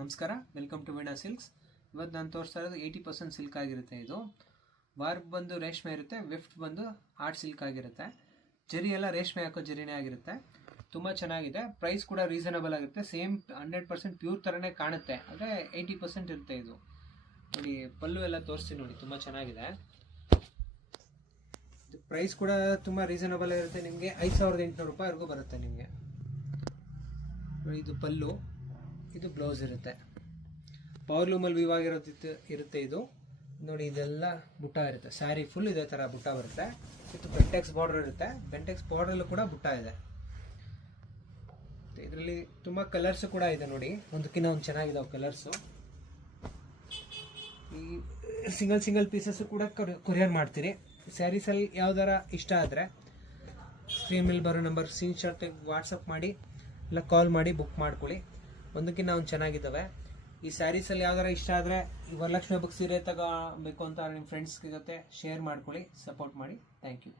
ನಮಸ್ಕಾರ, welcome to Veena silks. ಇವತ್ತು ನಾನು ತೋರಿಸ್ತಾ ಇರೋದು 80% ಸಿಲ್ಕ್ ಆಗಿರುತ್ತೆ. ಇದು ವಾರ್ಪ್ ಬಂದು ರೇಷ್ಮೆ ಇರುತ್ತೆ, ವಿಫ್ಟ್ ಬಂದು ಆರ್ಟ್ ಸಿಲ್ಕ್ ಆಗಿರುತ್ತೆ. ಜರಿ ಎಲ್ಲ ರೇಷ್ಮೆ ಹಾಕೋ ಜರಿನೇ ಆಗಿರುತ್ತೆ. ತುಂಬ ಚೆನ್ನಾಗಿದೆ. ಪ್ರೈಸ್ ಕೂಡ ರೀಸನಬಲ್ ಆಗಿರುತ್ತೆ. ಸೇಮ್ 100% ಪ್ಯೂರ್ ಥರನೇ ಕಾಣುತ್ತೆ, ಆದರೆ 80% ಇರುತ್ತೆ. ಇದು ನೋಡಿ, ಪಲ್ಲು ಎಲ್ಲ ತೋರಿಸ್ತೀನಿ ನೋಡಿ, ತುಂಬ ಚೆನ್ನಾಗಿದೆ. ಪ್ರೈಸ್ ಕೂಡ ತುಂಬ ರೀಸನಬಲ್ ಆಗಿರುತ್ತೆ. ನಿಮಗೆ 5800 ರೂಪಾಯಿವರೆಗೂ ಬರುತ್ತೆ ನಿಮಗೆ. ಇದು ಪಲ್ಲು, ಇದು ಬ್ಲೌಸ್ ಇರುತ್ತೆ. ಪವರ್ ಲೂಮಲ್ಲಿ ವೀವ್ ಇರುತ್ತೆ ಇದು ನೋಡಿ. ಇದೆಲ್ಲ ಬುಟ್ಟ ಇರುತ್ತೆ. ಸ್ಯಾರಿ ಫುಲ್ ಇದೇ ಥರ ಬುಟ್ಟ ಬರುತ್ತೆ. ಇದು ಬೆಂಟೆಕ್ಸ್ ಬಾರ್ಡರ್ ಇರುತ್ತೆ. ಬೆಂಟೆಕ್ಸ್ ಬಾರ್ಡರಲ್ಲೂ ಕೂಡ ಬುಟ್ಟ ಇದೆ. ಇದರಲ್ಲಿ ತುಂಬ ಕಲರ್ಸು ಕೂಡ ಇದೆ ನೋಡಿ, ಒಂದಕ್ಕಿಂತ ಒಂದು ಚೆನ್ನಾಗಿದ್ದಾವೆ ಕಲರ್ಸು. ಈ ಸಿಂಗಲ್ ಪೀಸಸ್ಸು ಕೂಡ ಕೊರಿಯರ್ ಮಾಡ್ತೀರಿ. ಸ್ಯಾರೀಸಲ್ಲಿ ಯಾವ್ದಾರ ಇಷ್ಟ ಆದರೆ ಸ್ಕ್ರೀನ್ ಮೇಲೆ ಬರೋ ನಂಬರ್ ಸ್ಕ್ರೀನ್ಶಾಟ್ ವಾಟ್ಸಪ್ ಮಾಡಿ ಇಲ್ಲ ಕಾಲ್ ಮಾಡಿ ಬುಕ್ ಮಾಡ್ಕೊಳ್ಳಿ. ಒಂದಕ್ಕಿಂತ ಒಂದು ಚೆನ್ನಾಗಿದ್ದಾವೆ. ಈ ಸ್ಯಾರೀಸಲ್ಲಿ ಯಾವ್ದಾರ ಇಷ್ಟ ಆದರೆ ಈ ವರಲಕ್ಷ್ಮಿ ಹಬ್ಬಕ್ಕೆ ಸೀರೆ ತಗೋಬೇಕು ಅಂತ ನಿಮ್ಮ ಫ್ರೆಂಡ್ಸ್ಗೆ ಜೊತೆ ಶೇರ್ ಮಾಡ್ಕೊಳ್ಳಿ, ಸಪೋರ್ಟ್ ಮಾಡಿ. Thank you.